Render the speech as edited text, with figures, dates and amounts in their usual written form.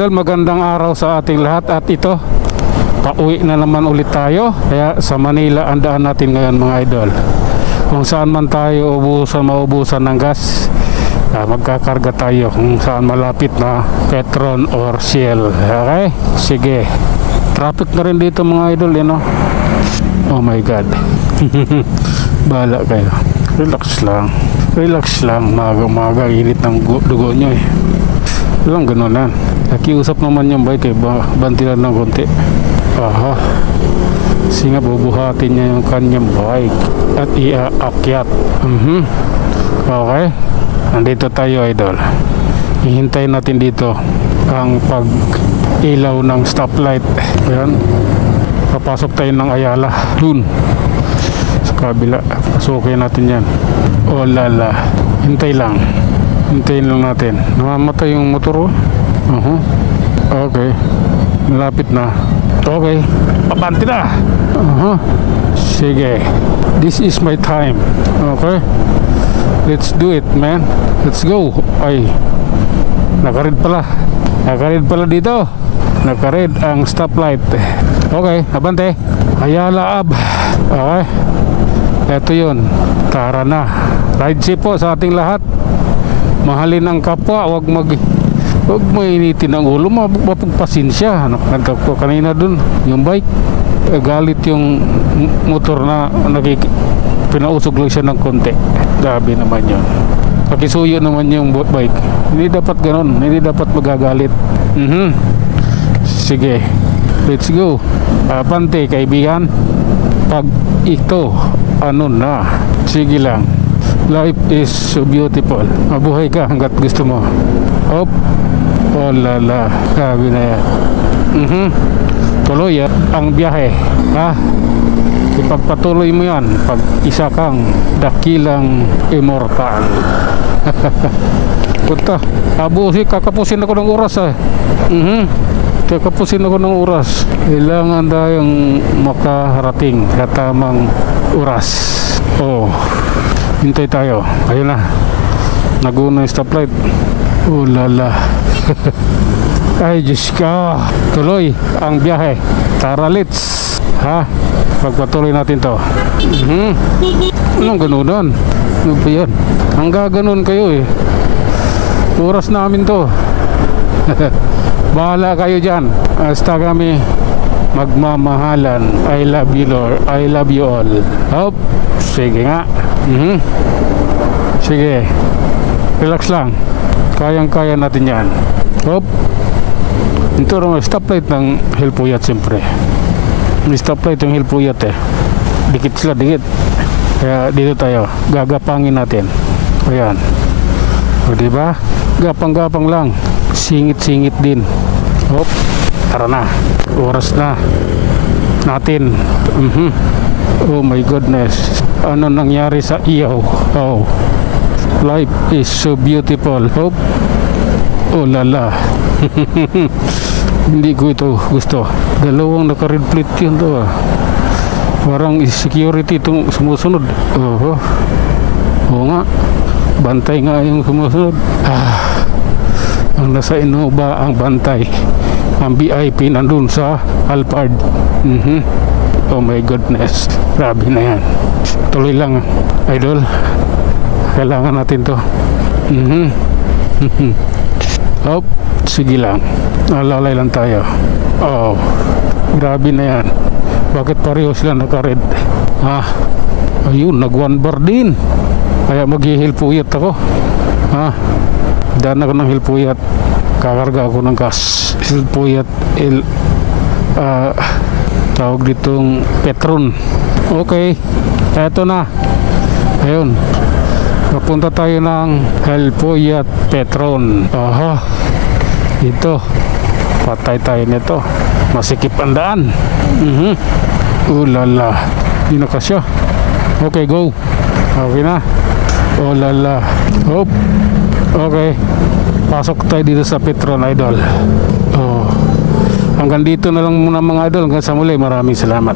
idol, magandang araw sa ating lahat. At ito, pauwi na naman ulit tayo. Kaya sa Manila ang daan natin ngayon mga idol. Kung saan man tayo maubusan ng gas, magkakarga tayo kung saan malapit na Petron or Shell. Okay? Sige. Traffic na rin dito mga idol, you know? Oh my God. Bahala kayo. Relax lang. Relax lang. Maga init ng dugo nyo eh. Walang ganun lang. Nakiusap naman yung bike eh. Bantilan ng konti. Aha. Kasi nga bubuhatin niya yung kanyang bike at iaakyat. Okay. Nandito tayo idol. Hihintayin natin dito ang pag-ilaw ng stoplight. Ayan. Papasok tayo ng Ayala. Dun. Sa kabila. Pasukin natin yan. Oh lala. Hintay lang. Hintayin lang natin. Namamatay yung motor oh. Okay. Malapit na. Okay. Pabanti na. Sige. This is my time. Okay. Let's do it, man. Let's go. Ay. Nakared pala. Nakared pala dito. Nakared ang stoplight. Okay. Abante. Ayala ab. Okay. Ito yun. Tara na. Ride safe po sa ating lahat. Mahalin ang kapwa, wag mainitin ang ulo, mapagpasinsya. Nagkakwa kanina dun yung bike, galit yung motor na pinausog lang siya ng konti. Grabe naman yun. Pakisuyo naman yung bike. Hindi dapat ganon, hindi dapat magagalit. Sige, let's go. Pante kaibigan. Pag ito ano na, sige lang. Life is so beautiful. Mabuhay ka hanggat gusto mo. Hop. Oh lala. Sabi na yan. Tuloy ang biyahe. Ha? Ipagpatuloy mo yan pag isa kang dakilang immortal. Punta. Kakapusin ako ng oras eh. Kakapusin ako ng oras. Kailangan tayong makaharating sa tamang oras. Oh. Hintay tayo. Ayun na. Naguna yung stoplight. Oh lala. Ay Diyos ka. Tuloy ang biyahe. Tara let's. Ha? Pagpatuloy natin to. Anong ganunan? Ano ba yan? Ang gaganon kayo eh. Oras namin to. Bahala kayo dyan. Hasta kami magmamahalan. I love you Lord. I love you all. Hop. Sige nga. Sige. Relax lang. Kayang-kaya natin yan. Hop. Ito naman stoplight ng Hilpuyat siyempre. May stoplight yung Hilpuyat eh. Dikit sila, dikit. Kaya dito tayo. Gagapangin natin. Ayan. O diba? Gapang-gapang lang. Singit-singit din. Hop. Tara na. Oras na natin. Oh my goodness. Ano nangyari sa iyaw? Oh. Life is so beautiful. Hope. Oh lala. Hindi ko ito gusto. Dalawang naka-red plate yun to ah. Parang security itong sumusunod. Oo nga. Bantay nga yung sumusunod. Ang nasa Innova ang bantay. Ang VIP nandun sa Alphard. Oh my goodness. Grabe na yan. Tuloy lang idol. Kailangan natin to. Hop. Sige lang. Alalay lang tayo. Oh. Grabe na yan. Bakit pareho sila naka-red? Ayun. Nag-one bar din. Kaya maghihilpuyat ako. Daan ako ng hilpuyat. Kakarga ako ng gas. Hilpuyat tawag ditong Petron. Okay. Eto na. Ayun. Papunta tayo ng Hilpuyat Petron. Ito. Patay tayo nito. Masikip ang daan. Lala. Hindi na kasya. Okay, go. Okay na. Oh lala. Hop. Okay. Pasok tayo dito sa Petron idol. Hanggang dito na lang muna mga idol. Hanggang sa muli. Maraming salamat.